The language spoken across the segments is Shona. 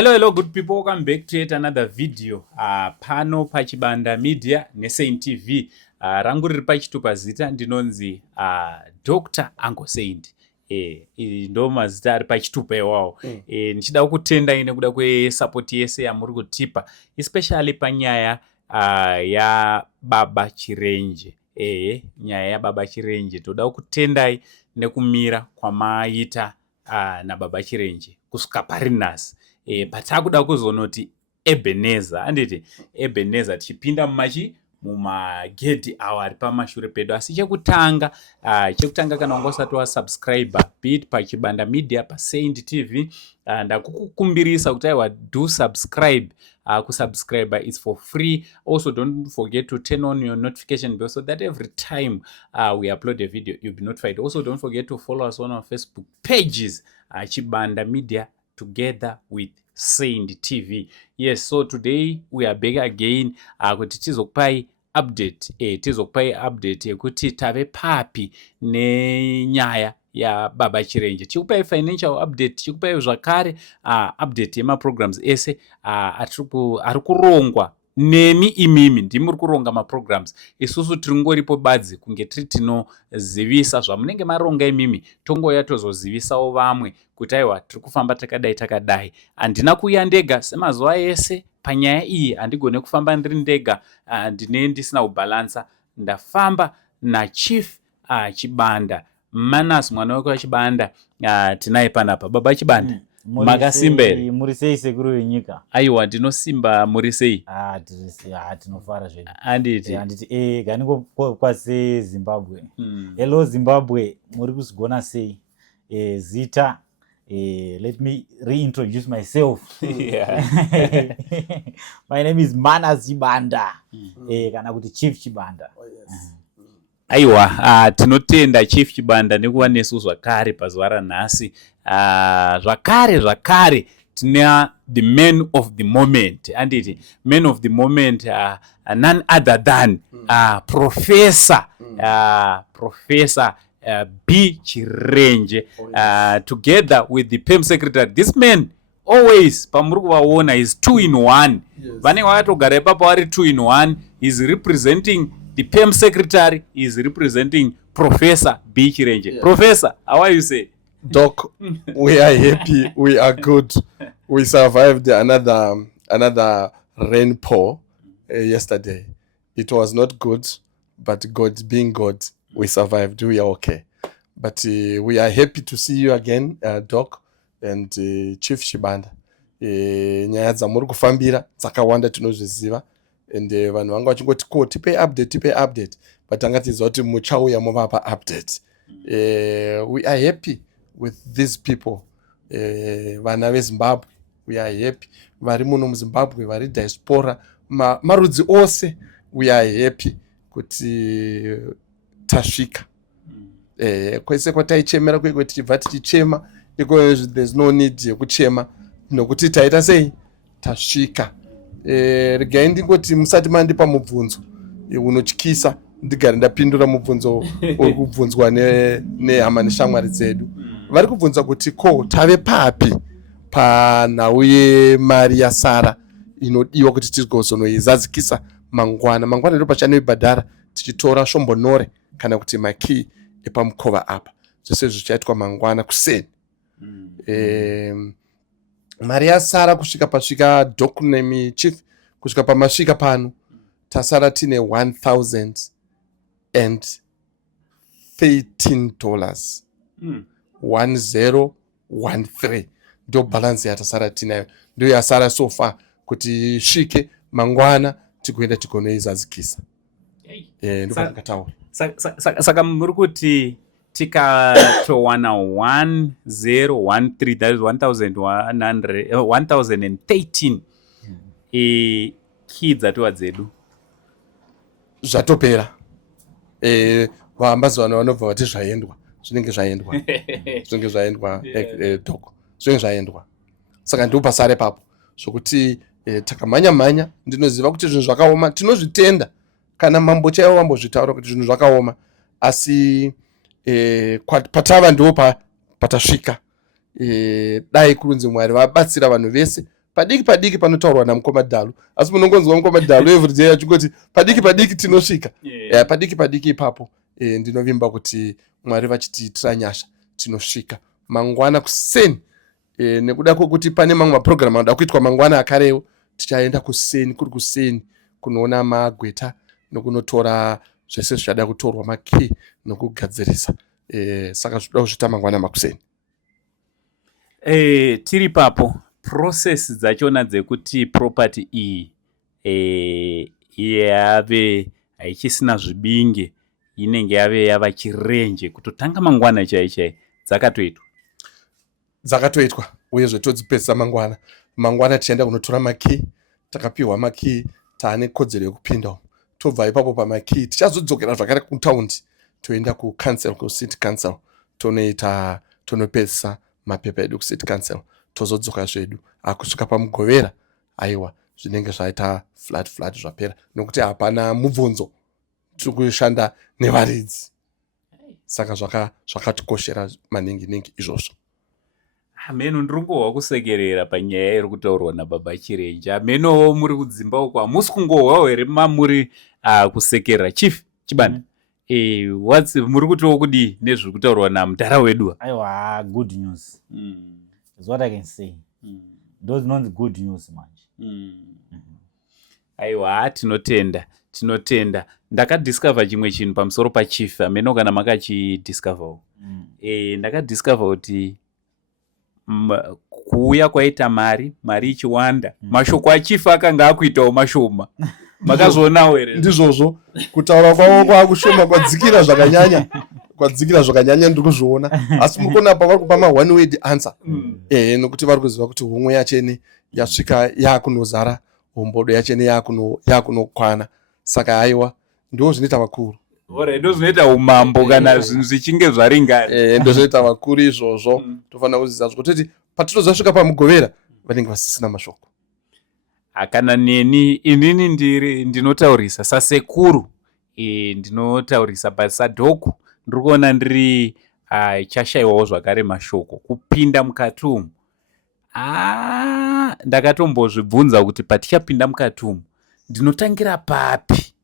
Hello, good people. Welcome back to yet another video. Pano pachibanda media neSaint TV. Rangu riri pachitupa zita ndinonzi Dr. Uncle Saint. Ndo mazita ari pachitupa iwawo. Nichida kutenda ine kuda kwesupport yese yamuri kutipa, especially panyaya ya Baba Chirenje. Nyaya ya Baba Chirenje. Toda kutendai nekumira kwamaita na Baba Chirenje kusvika parinhasi. Patakuda kuzonoti Ebenezer, anditi Ebenezer tichipinda mumagedhi awo ari pamashure pedu, asi chekutanga kana wanga usati wasubscribe bit pachibanda media paSaint TV, ndakukukumbirisa kuti aiwa do subscribe. Kusubscribe is for free. Also don't forget to turn on your notification bell so that every time we upload a video you'll be notified. Also don't forget to follow us on our Facebook pages, Chibanda Media together with Saint TV. Yes, so today we are back again kuti tizokupai update yekuti tave papi nenyaya ya Baba Chirenje. Tikupai financial update, tikupai zvakare update yema programs ese ari kurongwa nemi imimi ndimuri kuronga maprograms. Isusu tiringoripo badzi kunge tiri tinozivisa zvamunenge maronga imimi, tongoya tozozivisawo vamwe kuti aiwa tiri kufamba takadai. Handina kuuya ndega semazuva ese panyaya iyi, handigone kufamba ndiri ndega, ndisina kubalansa. Ndafamba naChief Chibanda Manas, mwana wake wachibanda, tinaye panapa. Baba Chibanda, makasimbere. Muri sei sekuru wenyika? Aiwa, ndinosimba. Muri sei? Tinofara zvedu. Handiti ganiko kwase Zimbabwe. Hello Zimbabwe, muri kuzigona sei? Zita, let me reintroduce myself. My name is Manas Chibanda. Kana kuti Chief Chibanda. Oh, yes. Aiwa, tinotenda Chief Chibanda nekuwa nesu zvakare pazuva ranhasi. Zvakare tina the man of the moment, anditi man of the moment, none other than Professor B. Chirenje, together with the PEM secretary. This man always pamuri kuvaona is 2 in 1. Vanenge vakatogara ipapo vari 2 in 1. He's representing the PEM secretary, is representing Professor B. Chirenje. Yeah. Professor, how are you, say? Doc, we are happy, we are good. We survived another rainpour yesterday. It was not good, but God being God, we survived. We are okay. But we are happy to see you again, Doc and Chief Chibanda. Nyaya dzamuri kufambira dzakawanda tinozviziva, and vanhu vanga vachingoti ko tipe update, but tanga tiziva kuti muchauya muvapa update. We are happy with these people, vana veZimbabwe. We are happy. Vari muno muZimbabwe, vari diaspora, marudzi ose. We are happy kuti tasvika. Kwese kwataichemera kweko tichibva tichichema, iko there's no need yekuchema nokuti taita sei tasvika. Regai ndingoti musati mandipa mubvunzo unotyisa ndigare ndapindura mubvunzo uri kubvunzwa nehama neshamwari dzedu. Vari kubvunza kuti ko tave papi panhau yemari yasara inodiwa kuti tigozonoizadzikisa mangwana ndo pachanoibhadhara tichitora svombonore kana kuti makey epamukova apa. Zvose zvichaitwa mangwana kuseni. Mari yasara kusvika pasvika Doc nemi Chief, kusvika pamasvika pano tasara tine $1,013. 1013 ndo balance yatasara tinayo, ndo yasara so far kuti svike mangwana tikuenda tikonoizadzikisa. Ndo pakataura. Saka muri kuti tikatowana 1013, that is 1013 kids atiwa dzedu zvatopera. Vahamba zivano vanobva vati zvaendwa. Zvinenge zvaendwa Doc, zvinenge zvaendwa. Saka ndipo pasare papo zvokuti takamhanya ndinoziva kuti zvinhu zvakaoma tinozvitenda, kana mambo chaivo vambozvitaura kuti zvinhu zvakaoma, asi patava ndipo patasvika. Dai kurunzi Mwari vabatsira vanhu vese padiki panotaurwa namukoma Dalu, asi munongonzwa mukoma Dalu every day achingoti padiki tinosvika. Padiki ipapo ndinovimba kuti Mwari vachitiitira nyasha tinosvika mangwana kuseni. Nekuda kwokuti pane mamwe maprogram anoda kuitwa mangwana akarewo, tichaenda kuseni, kuri kuseni kunoona magweta nokunotora zvese zvichada kutorwa makey nokugadzirisa. Saka zvinoda kuzviita mangwana makuseni. Tiri papo process dzachona dzekuti property iyi yave haichisina zvibinge, inenge yava chirenje kutotanga mangwana chai dzakatoitwa uyezve todzipedzisa mangwana tichaenda kunotora makey. Takapiwa makey, taane kodzero yekupinda umo. Tobva ipapo pamakey tichazodzokera zvakare kutaundi toenda kucouncil, kucity council, tonopedzisa mapepa edu kucity council, tozodzoka zvedu. Kusvika pamugovera aiwa zvinenge zvaita flat zvapera, nokuti hapana mubvunzo, tiri kushanda nevaridzi. Saka zvakatikoshera maningi izvozvo. Meno ndiringohwa kusekerera panyaya iri kutaurwa nababa Chirenje. Amenowo muri kudzimba uko hamusi kungohwawo here mamuri kusekerera. Chief Chibanda, muri kutiwo kudii nezviri kutaurwa namutara wedu? Aiwa, good news. That's what I can say. Those not the good news manje. Aiwa, tinotenda. Ndakadiscover chimwe chinhu pamusoro pachief. Ameno kana makachidiscoverwo. Ndakadiscover kuti kuuya kwaita mari ichiwanda, mashoko achifa akanga akuitawo mashoma. Makazoonawo here? Ndizvozvo kutaura kwavo kwakushoma kwadzikira zvakanyanya ndiri kuzviona. Asi mukona apa vari kupa one word answer. Nokuti vari kuziva kuti homwe yachene yasvika yakunozara, hombodo yachene yakunokwana. Saka aiwa ndo zvinoita vakuru. Ndo zvinoita umambo kana zvinhu zvichinge zvaringana. Ndo zvinoita vakuru izvozvo. Tofanira kuziva kuti patinozosvika pamugovera vanenge vasisina mashoko. Kana inini ndinotaurisa sasekuru, ndinotaurisa pasadhoku, ndiri kuona ndiri chashayiwawo zvakare mashoko kupinda mukati umu. Ndakatombozvibvunza kuti patichapinda mukati umu ndinotangira papi?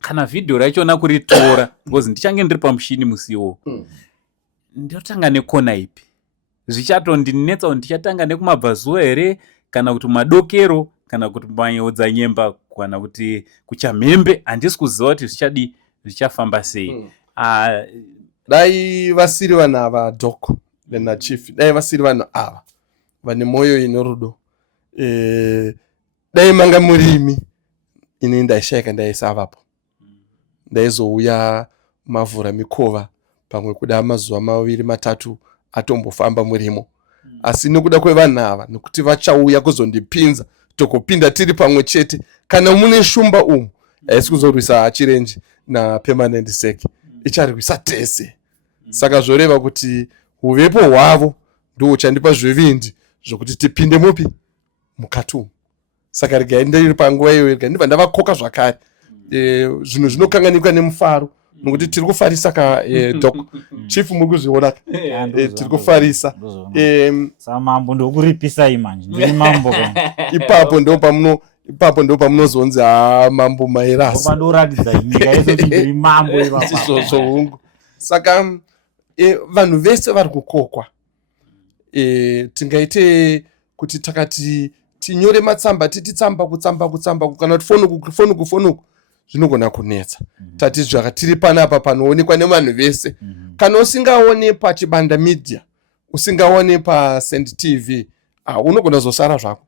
Kana vhidhiyo rachona kuritora, because ndichange ndiri pamushini musiwo, ndotanga nekona ipi? Zvichatondinetsa kuti ndichatanga nekumabvazuva here, kana kuti madokero, kana kuti manyeodzanyemba, kana kuti kuchamhembe. Handisi kuziva kuti zvichafamba sei. Dai vasiri vanhu ava Doko naChief, dai vasiri vanhu ava vane mwoyo ine rudo, dai manga murimi, ini ndaishayika ndaisavapo. Ndaizouya mavhura mikova pamwe kuda mazuva 2-3 atombofamba murimo. Asi nokuda kwevanhu ava, nokuti vachauya kuzondipinza tokopinda tiri pamwe chete, kana mune shumba umu haisi kuzorwisa Chirenje naPermanent Sec, icharwisa tese. Saka zvoreva kuti uvepo hwavo ndo uchandipa zvivindi zvokuti tipinde mupi mukati umu. Saka regai ndiri panguva iyo ndibva ndavakoka zvakare. Zvinhu zvinokanganikwa nemufaro nokuti tiri kufarisa Doko. Chief muri kuzviona tiri kufarisa. Samambo ndokuripisai manje, ndiri mambo kana. Ipapo ndo pamunozonzi mambo mairasi. Pandoratidza nyika yedu kuti ndiri mambo izvozvo hungu. Saka vanhu vese vari kukokwa. Tingaite kuti takati tinyore matsamba, titi tsamba kutsamba, kana kuti fonu zvinogona kunetsa. Tati zvakatiri panapa panoonekwa nevanhu vese. Kana usingaone paChibanda Media, usingaone paSend TV, unogona zosara zvako.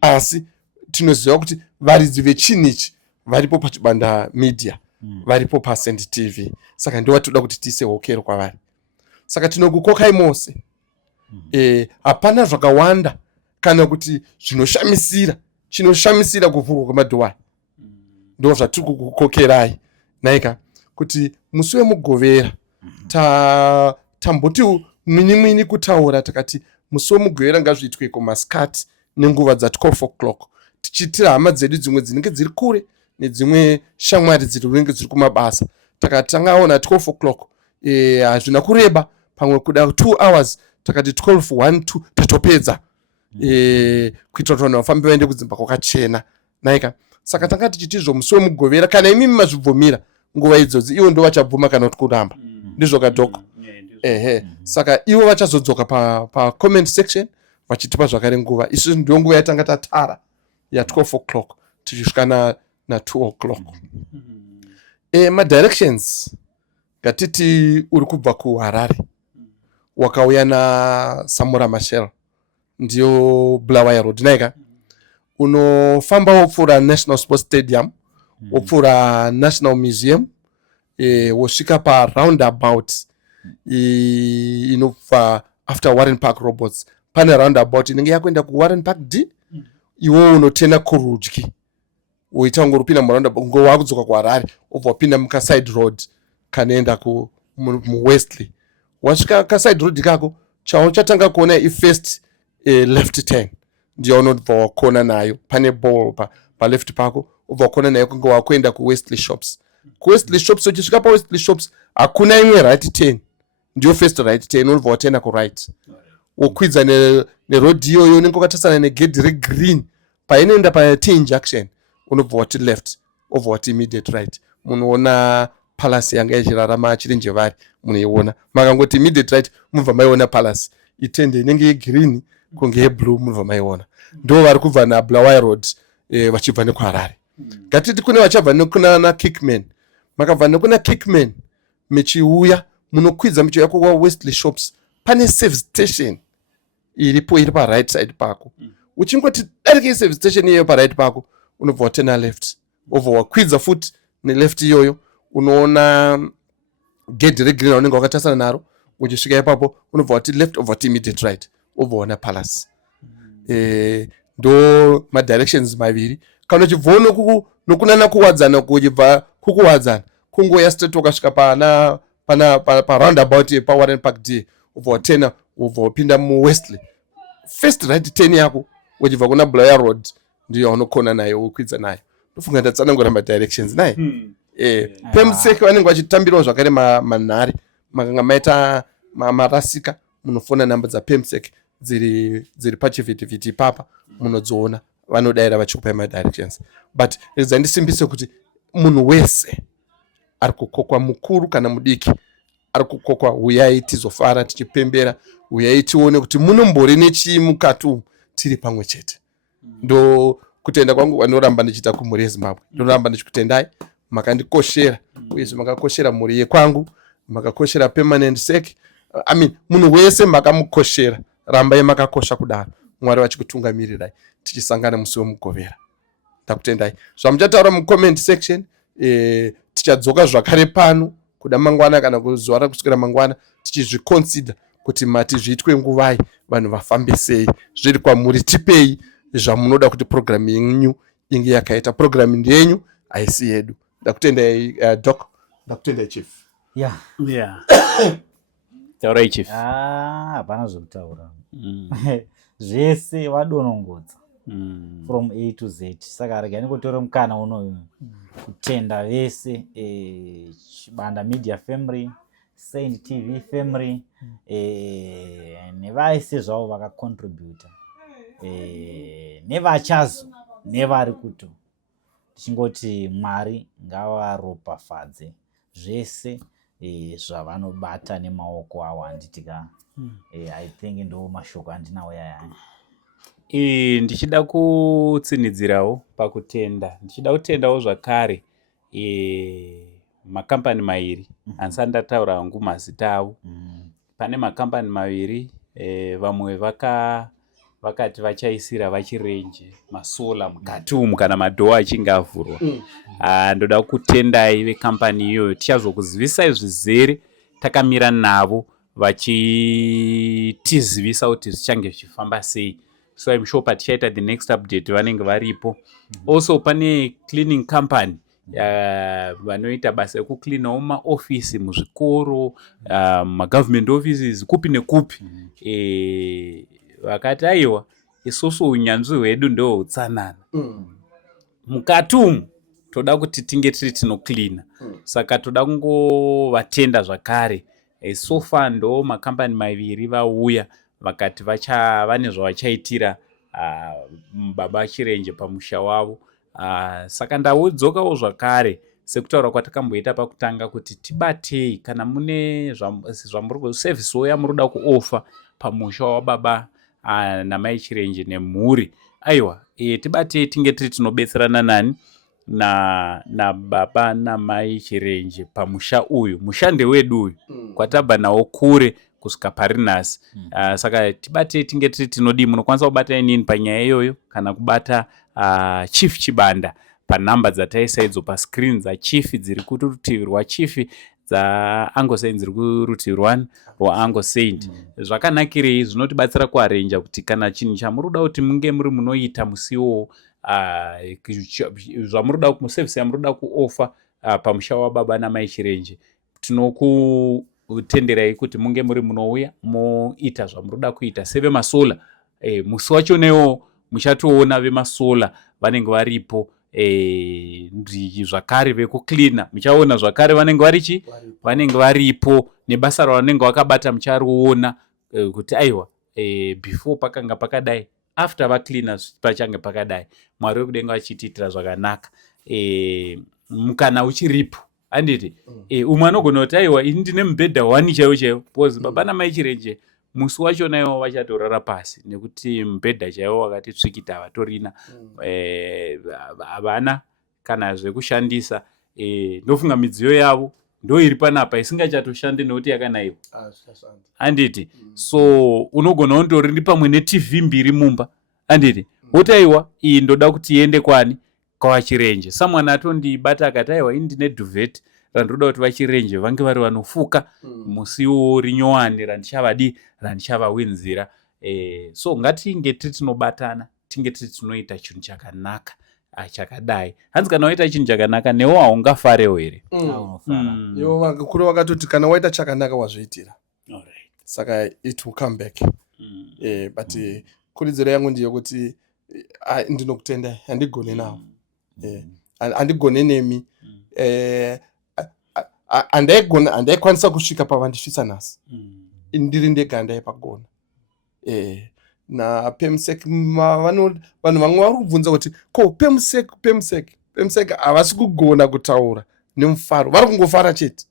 Asi tinoziva kuti varidzi vechinichi varipo paChibanda Media, varipo paSend TV. Saka ndiwo toda kuti tiise hokero kwavari. Saka tinokukokai mose. Hapana zvakawanda kana kuti chinoshamisira kuvhurwa kwemadhowani. Ndo zvatiri kukokerai naika kuti musi wemugovera tamboti mwini kutaura takati musi wemugovera ngazviitwe kumasikati nenguva dza12 o'clock, tichitira hama dzedu dzimwe dzinenge dziri kure nedzimwe shamwari dzinenge dziri kumabasa. Takati tangaona 12 o'clock hazvina kureba, pamwe kuda 2 hours takati 12, 1, 2 tatopedza. kuitira kuti vanhu vafambi vaende kudzimba kwakachena naika. Saka tanga tichitizvo musi wemugovera kana imimi mazvibvumira nguva idzodzi ivo ndo vachabvuma kana kuti kuramba ndizvo kadhoko. Saka ivo vachazodzoka pa comment section vachitipa zvakare nguva. Isusu ndio nguva yatanga tatara ya 12 o'clock tichisvika na 2 o'clock. Directions ngatiti uri kubva kuHarare wakauya na Samora Machel ndio Bulawayo Road naika, unofamba wopfuura National Sports Stadium, wopfuura National Museum, wosvika pa roundabout inobva after Warren Park Robots. Pane roundabout inenge yakuenda ku Warren Park D, iwo unotenda kurudyi woita ngorupinda muroundabout ngo wakudzoka kuHarare obva wapinda muka side road kanoenda ku Wesley. Wasvika ka side road kako chatanga kuona first left turn ndio unobva wakona nayo, pane ball pa left pako obva wakona nayo kunge wakuenda ku Wesley Shops. Ku Wesley Shops uchisvika pa Wesley Shops hakuna imwe right turn, ndio first right turn unobva watenda ku right. Wokwidza ne road iyoyo unenge wakatasana ne gate green painoenda pa T junction unobva wati left obva wati immediate right. Munoona palace yanga yechirarama achiri njevari munoiona, makangoti immediate right mubva maiona palace itende inenge yegreen kunge yeblue mubva maiona. Ndo vari kubva na Bulawayo Road vachibva nekuHarare. Ngatiti kune vachabva nekuna Kickman, makabva nekuna Kickman mechiuya munokwidza michiuya kwa Wesley Shops pane service station iripo iri pa right side pako. Uchingoti darike service station iyo pa right pako unobva watena left obva wakwidza futi ne left iyoyo unoona gate regreen unenge wakatasana naro. Uchisvika ipapo unobva wati left obva wati immediate right obva wana palace. Ndo ma directions maviri. Kana uchibva nokunana kuwadzana kuchibva kukuwadzana kungoya straight wakasvika pa roundabout pa Warren Park D obva watena obva wapinda mu Wesley. First right turn yako uchibva kuna Bulawayo Road ndiyo unokona nayo ukwidza nayo. Ndofunga ndatsanangura ma directions naye. Pemseke vanenge vachitambirawo zvakare manhare makanga maita marasika munofona namba dzaPemsec dziri pachivhitivhiti ipapa munodziona vanodaira vachikupai madirections. But zandisimbise kuti munhu wese ari kukokwa, mukuru kana mudiki, ari kukokwa uyai tizofara tichipembera, uyai tione kuti munombori nechii mukati umu tiri pamwe chete. Ndo kutenda kwangu vanoramba ndichiita kumhuri yeZimbabwe. Ndinoramba ndichikutendai, makandikoshera uyezve makakoshera mhuri yekwangu, makakoshera Permanent Sec. Munhu wese makamukoshera, rambai makakosha kudaro. Mwari vachikutungamirirai tichisangana musi wemugovera. Ndakutendai. Zvamuchataura mucomment section tichadzoka zvakare pano kuda mangwana kana kuzuva rakusvikira mangwana tichizviconsider kuti mati zviitwe nguvai, vanhu vafambe sei, zviri kwamuri, tipei zvamunoda kuti program yenyu inge yakaita. Program ndiyenyu haisi yedu. Ndakutendai Doc, ndakutendai Chief. Taurai Chief. Hapana zvekutaura. Zvese vadonongodza from A to Z. Saka regani kutora mukana unoyu kutenda vese Chibanda Media Family, Saint TV Family, nevaise zvavo vakacontributa, nevachazo nevari kuto. Tichingoti Mwari ngavaropafadze zvese zvavanobata nemaoko avo handitika. I think ndo mashoko andinawo yayani. Ndichida kutsinidzirawo pakutenda. Ndichida kutendawo zvakare makampani mairi handisati ndataura hangu mazita avo. Pane makampani maviri vamwe vakati vachaisira vachirenje masola mukati umu kana madhoo achinge avhurwa. Ndoda kutendai vekampani iyoyo, tichazokuzivisai zvizere takamira navo vachitizivisa kuti zvichange zvichifamba sei. So I'm sure patichaita the next update vanenge varipo. Also pane cleaning company vanoita basa rekucleanawo maofisi muzvikoro, magovernment offices kupi nekupi. Vakati aiwa isusu unyanzvi hwedu ndo utsanana. Mukati umu toda kuti tinge tiri tinocleana. Saka toda kungovatenda zvakare. So far ndo makampani maviri vauya vakati vane zvavachaitira baba Chirenje pamusha wavo. Saka ndaudzokawo zvakare sekutaura kwatakamboita pakutanga kuti tibatei kana mune servicewo yamuroda kuofa pamusha wababa namai Chirenje nemhuri. Aiwa, tibatei tinge tiri tinobetserana nani nababa namai Chirenje pamusha uyu, mushande wedu uyu kwatabva nawo kure kusvika pari nhasi. Saka tibatei tinge tiri tinodii. Munokwanisa kubata inini panyaya iyoyo kana kubata Chief Chibanda panhamba dzataisa idzo pascreen dzachief dziri kurutivi rwachief, dzaUncle Saint dziri kurutivi rwaUncle Saint. Zvakanakirei? Zvinotibatsira kuarenja kuti kana chinhu chamuroda kuti munge muri munoita musiwo zvamuroda muservice yamuroda kuofa pamusha wababa namai Chirenje, tinokutenderai kuti munge muri munouya moita zvamuroda kuita sevemasola. Musi wacho newo muchatoona vemasola vanenge varipo, zvakare vekucleana muchaona zvakare vanenge varipo nebasa ravanenge vakabata muchariona kuti aiwa, before pakanga pakadai, after vacleana pachange pakadai. Mwari wekudenga vachitiitira zvakanaka. Mukana uchiripo handiti, umwe anogona kuti aiwa ini ndine mubhedha 1 chaiwo because baba namai Chirenje musi wacho naiwo vachatorara pasi nekuti mubhedha chaiwo wakati tsvikita vatorina, havana kana zvekushandisa. Ndofunga midziyo yavo ndo iri panapa isingachatoshandi nekuti yakanaiwa handiti. So unogona undori pamwe neTV 2 mumba handiti, woti aiwa iyi ndoda kuti iende kwani, kwaVachirenje. Someone atondibata akati aiwa ini ndine duvet randoda kuti vaChirenje vange vari vanofuka musiwo rinyowani randichavawinzira. So ngatinge tiri tinobatana, tinge tiri tinoita chinhu chakanaka chakadai. Hanzi kana waita chinhu chakanaka newo haungafarewo here? Ivo vakuru vakatoti kana waita chakanaka wazviitira. Saka it will come back. But kuridziro yangu ndeyekuti ndinokutendai, handigone nawo, handigone nemi. Handaikwanisa kusvika pavandisvitsa nhasi ndiri ndega handaipagona. naPemsec vanhu vamwe vari kubvunza kuti ko Pemsec havasi kugona kutaura nemufaro, vari kungofara chete.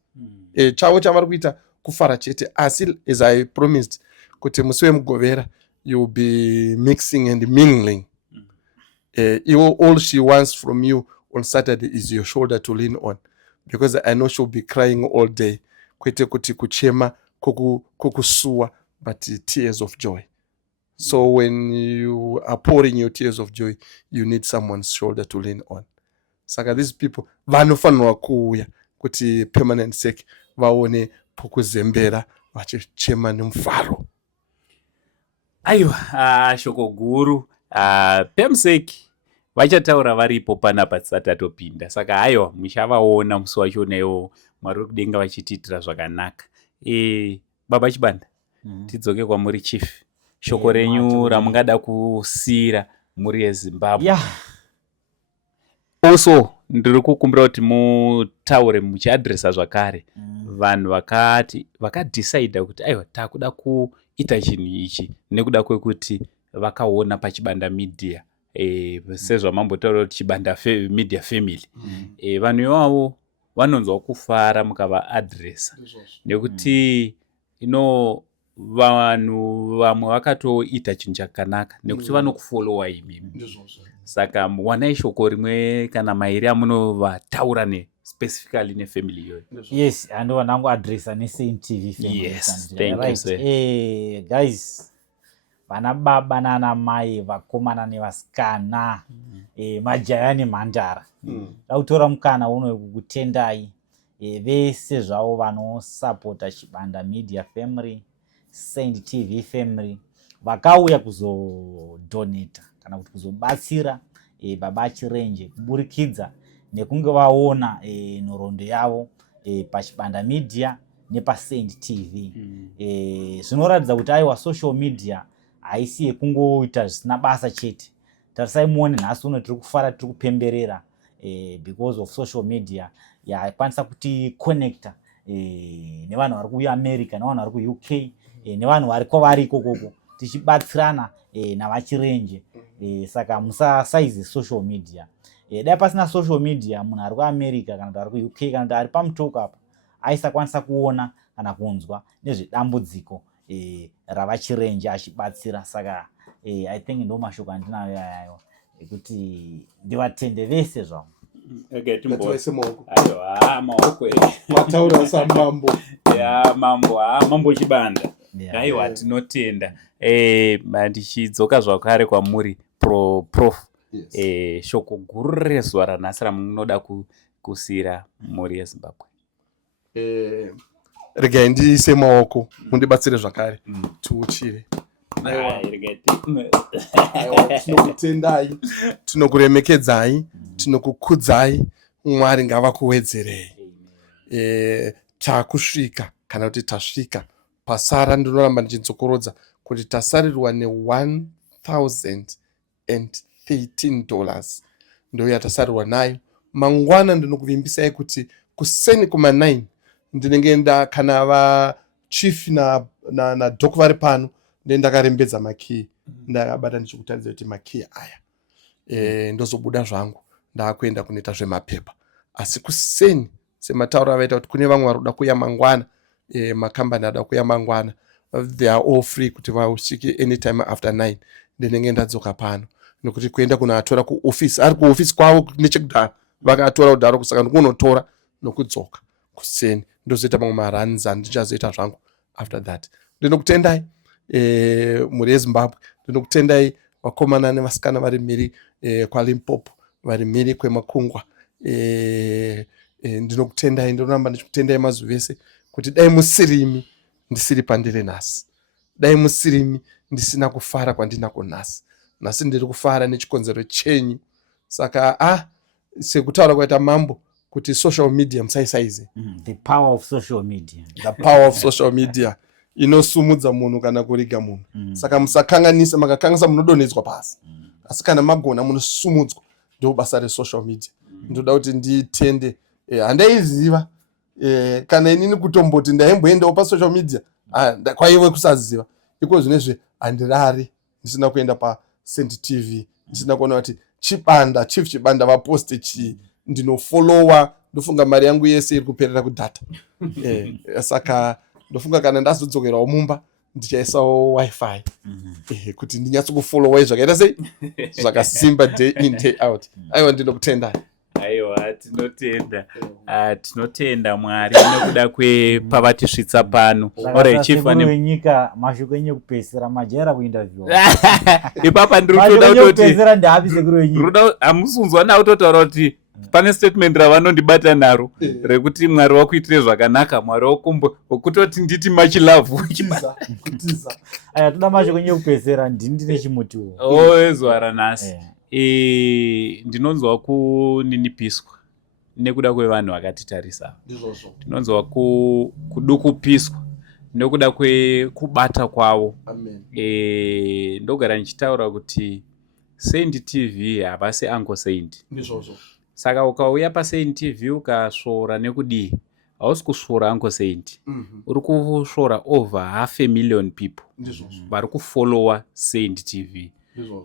Chavo chavari kuita kufara chete, asi as I promised kuti musi wemugovera you will be mixing and mingling. All she wants from you on Saturday is your shoulder to lean on, because I know she'll be crying all day, kwete kuti kuchema kukusuwa, but tears of joy. So when you are pouring your tears of joy, you need someone's shoulder to lean on. Saka these people vanofanirwa kuuya kuti Permanent Sec vaone pokuzembera vachichema nemufaro. Aiwa, shoko guru. Pemsec vachataura varipo panapa tisati tatopinda. Saka aiwa, muchavaona musi wacho newo Mwari wekudenga vachitiitira zvakanaka. Baba Chibanda, tidzoke kwamuri chief. Shoko renyu ramungada kusira muri yeZimbabwe. Also ndiri kukumbira kuti mutaure muchiadresa zvakare vanhu vakadecide kuti aiwa takuda kuita chinhu ichi nekuda kwekuti vakaona paChibanda Media, sezvamambotaura kuti Chibanda Media Family. Vanhu ivavo vanonzwa kufara mukavaadresa nekuti vanhu vamwe vakatoita chinhu chakanaka nekuti vanokufollowa imimi. Saka wanai shoko rimwe kana mairi amunovataura specifically nefamily iyoyo. Yes, and nangu adresa neSaint TV family. Yes, thank you sir. Guys, vana baba nana mai, vakomana nevasikana, majaya nemhandara. Dautora mukana uno kukutendai vese zvavo vanosapota Chibanda Media Family, Saint TV Family, vakauya kuzodonata kana kuti kuzobatsira baba Chirenje kuburikidza nekunge vaona nhoroondo yavo paChibanda Media nepaSaint TV. Zvinoratidza kuti aiwa social media haisi yekungoita zvisina basa chete. Tarisai muone nhasi uno tiri kufara, tiri kupemberera because of social media yakwanisa kuti connecta nevanhu vari kuAmerica, nevanhu vari kuUK, nevanhu vari kwavari ikokoko tichibatsirana navachirenje. Saka musasaize social media. Dai pasina social media, munhu ari kuAmerica kana kuti ari kuUK kana kuti ari pamutoko apa aisakwanisa kuona kana kunzwa nezvedambudziko ravachirenje achibatsira. Saka I think ndo mashoko andinayo ayayo ekuti ndivatende vese zvavo. Maoko wataura samambo. Mambo Chibanda. Aiwa, tinotenda. Ndichidzoka zvakare kwamuri prof. Shoko guru rezuva ranhasi ramunoda kusira mhuri yeZimbabwe. Regai ndiise maoko mundibatsire zvakare tiuchire. Tinokutendai, tinokuremekedzai, tinokukudzai. Mwari ngavakuwedzerei. Takusvika kana kuti tasvika pasara, ndinoramba ndichidzokorodza kuti tasarirwa $1,013 ndo yatasarirwa nayo. Mangwana ndinokuvimbisai kuti kuseni kuma9 ndinenge kana vachief na doc vari pano ndakarembedza makey, ndakabata ndichikutaridza kuti makey aya ndozobuda zvangu ndakuenda kunoita zvemapepa. Asi kuseni sematauro avaita kuti kune vamwe vari kuda kuya mangwana, makambani ada kuya mangwana, they are all free kuti vasvike anytime after 9. Ndinenge ndadzoka pano nokuti kuenda kunoatora kuofisi, ari kuofisi kwavo nechekudhara vakatora kudhara kusaka ndikunotora nokudzoka kuseni. Ndozoita mamwe maruns andichazoita zvangu after that. Ndinokutendai mhuri yeZimbabwe, ndinokutendai vakomana nevasikana vari mhiri kwaLimpopo, vari mhiri kweMakungwa. Ndinokutendai, ndinoramba ndichikutendai mazuva ese kuti dai musirimi ndisiri pandiri nhasi, dai musirimi ndisina kufara kwandinako nhasi. Nhasi ndiri kufara nechikonzero chenyu. Saka sekutaura kwaita mambo kuti social media musaisaize. The power of social media. The power of social media inosumudza munhu kana kuriga munhu. Saka musakanganisa, makakanganisa munodonhedzwa pasi. Asi kana magona munosumudzwa. Ndo basa resocial media. Ndoda kuti nditende, handaiziva kana inini kutomboti ndaimboendawo pasocial media kwaiwe kusaziva. Iko zvinezve handirari ndisina kuenda paSent TV, ndisina kuona kuti Chibanda, Chief Chibanda vaposte chii, ndinofollowa, ndofunga mari yangu yese iri kuperera kudhata. Saka ndofunga kana ndazodzokerawo mumba ndichaisawo wifi kuti ndinyatsokufollowa zvakaita sei zvakasimba day in day out. Aiwa, ndinokutendai. Aiwa, tinotenda Mwari nekuda kwepavatisvitsa pano. Wenyika mashoko enyu kupesera majaira kuinterview. Ipapa ndinotoda kuti hamusunzwa nawo totaura kuti pane statement ravanondibata naro rekuti Mwari wakuitire zvakanaka, Mwari wokutoti nditi much love. Aya, toda mashoko enyu kupesera ndine chimutiwo. Ezuva ranhasi. Ndinonzwa kuninipiswa nekuda kwevanhu vakatitarisa. Ndinonzwa kudukupiswa nekuda kwekubata kwavo. Ndogara ndichitaura kuti Saint TV havasi Uncle Saint. Saka ukauya paSaint TV ukasvora nekudii, hausi kusvora Uncle Saint. Uri kusvora over 500,000 people vari kufollowa Saint TV.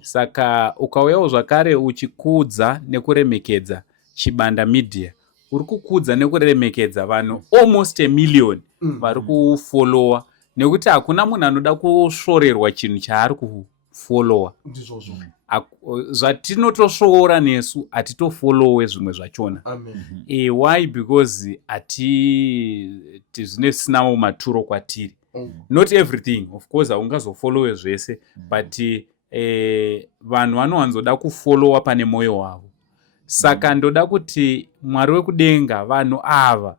Saka ukauyawo zvakare uchikudza nekuremekedza Chibanda Media, uri kukudza nekuremekedza vanhu almost 1 million vari kufollowa, nekuti hakuna munhu anoda kusvorerwa chinhu chaari kufollowa. Zvatinotosvoora nesu hatitofollowe zvimwe zvachona. Why? Because zvisinawo maturo kwatiri. Not everything, of course, haungazofollowe zvese, but vanhu vanowanzoda kufollowa pane mwoyo wavo. Saka ndoda kuti Mwari wekudenga, vanhu ava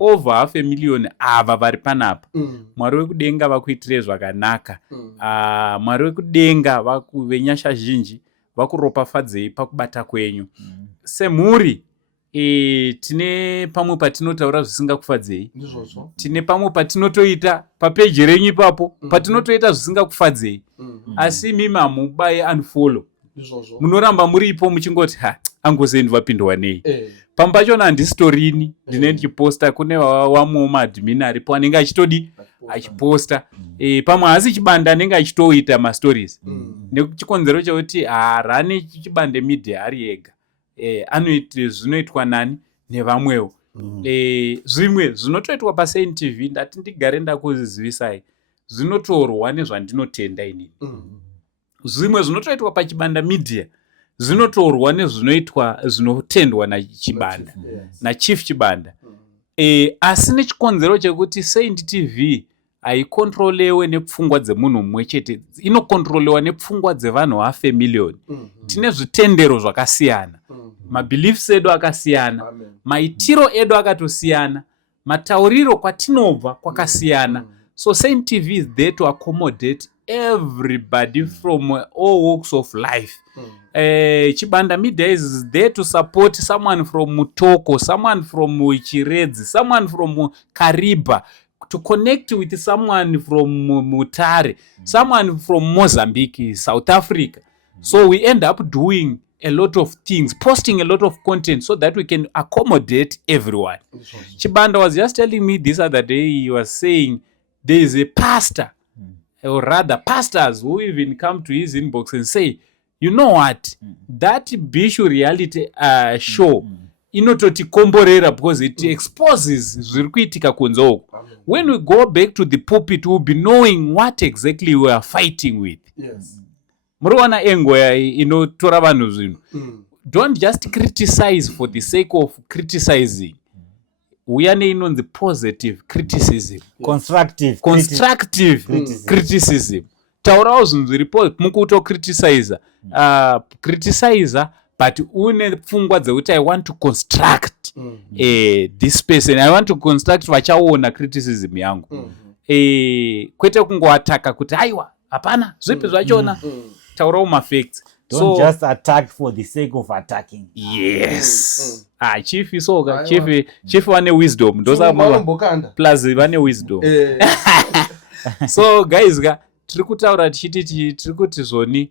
over 500,000 ava vari panapa, Mwari wekudenga vakuitire zvakanaka. Mwari wekudenga venyasha zhinji vakuropafadzei pakubata kwenyu. Semhuri tine pamwe patinotaura zvisingakufadzei, tine pamwe patinotoita papeji renyu ipapo patinotoita zvisingakufadzei, asi mimi hamubai unfollow, munoramba muripo muchingoti Uncle vapindwa nei pamba pachona handisitorini ndine ndichiposta kune wamwewo maadmin aripo anenge achitodi achiposta pamwe haasi chibanda anenge achitoita mastories nechikonzero chekuti haarani chibande media ari ega zvinoitwa nani nevamwewo zvimwe zvinotoitwa paSaint TV ndati ndigare ndakuzivisai zvinotorwa nezvandinotenda inini zvimwe zvinotoitwa pachibanda media zvinotorwa nezvinoitwa zvinotendwa nachibanda nachief chibanda asi nechikonzero chekuti Saint TV haikontrolewe nepfungwa dzemunhu mumwe chete, inokontrolewa nepfungwa dzevanhu hafe miliyoni. Tine zvitendero zvakasiyana, mabeliefs edu akasiyana, maitiro edu akatosiyana, matauriro kwatinobva kwakasiyana. So Saint TV is there to accommodate everybody from all walks of life. Chibanda Media is there to support someone from Mutoko, someone from Chiredzi, someone from Kariba, to connect with someone from Mutare, someone from Mozambique, South Africa. So we end up doing a lot of things, posting a lot of content so that we can accommodate everyone. Chibanda was just telling me this other day, he was saying there is a pastor, or rather pastors who even come to his inbox and say, you know what, that Bishu reality show, inototi komborera because it exposes zvirikuitika kunzo. When we go back to the pulpit, we'll be knowing what exactly we are fighting with. Yes. Muriwana engo inotora vanhu zvinhu. Don't just criticize for the sake of criticizing. Uyane inonzi positive criticism. Constructive criticism. Taurawo zvinhu zviripo mukuto criticizer. Criticizer, but une pfungwa dzekuti I want to construct this person. I want to construct vachaona criticism yangu. Kwete kungoataka kuti aiwa hapana zvipi zvachona. Taurawo mafacts. Don't just attack for the sake of attacking. Yes. Chief isoka, chief vane wisdom. Ndoza plus vane wisdom. So guys, tiri kutaura tichiti tiri kuti zvoni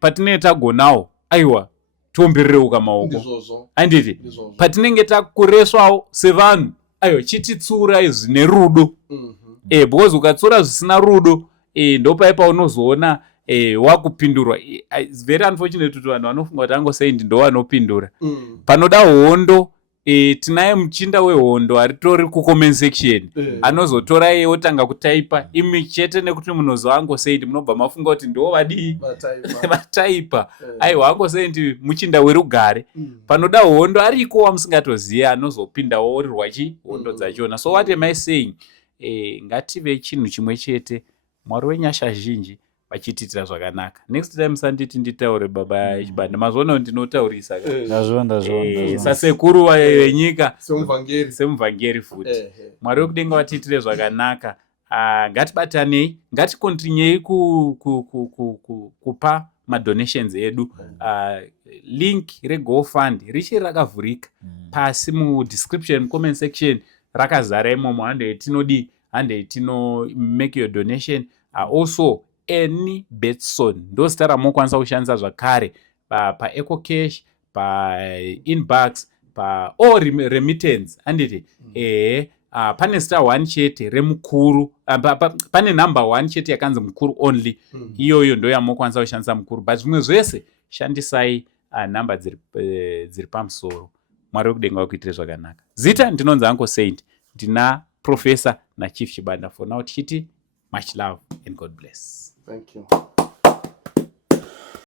patinenge tagonawo aiwa tombireuka maoko. Anditi patinenge takureswawo sevanhu aiwa chititsura zvine rudo. Because ukatsura zvisina rudo ndopaipa unozoona wakupindurwa. It's very unfortunate kuti vanhu vanofunga kuti Uncle ndo vanopindura. Panoda hondo, tinaye muchinda wehondo aritori kucomment section, anozotora iye otanga kutaipa imi chete nekuti munozwa Uncle munobva mafunga kuti ndo vadii vataipa. Aiwa Uncle muchinda werugare. Panoda hondo ariko wamusingatoziva anozopindawo orirwa hondo dzachona. So what am I saying? Ngative chinhu chimwe chete, Mwari wenyasha zhinji vachititira zvakanaka. Next time sanditi nditaure baba chibanda. Mazvono ndinotaurisa. Ndazvonda. Sasekuru venyika semuvhangeri futi. Mwari wekudenga vatitire zvakanaka. Ngatibatanei, ngatikontinyei kupa madonations edu. Link reGoFund richiri rakavhurika pasi mudescription comment section rakazara imomo. Hande tino make your donation. Also any Betson ndozita ramokwanisa kushandisa zvakare pa EcoCash, pa Inbox, pa all remittance. Anditi pane zita 1 chete remukuru, pane number 1 chete yakanzi mukuru only. Iyoyo ndo yamokwanisa kushandisa mukuru, but zvimwe zvese shandisai number dziri pamusoro. Mwari wekudenga wakuitire zvakanaka. Zita ndinonzi Uncle ndina Professor na Chief Chibanda. For now tichiti much love and God bless. Thank you.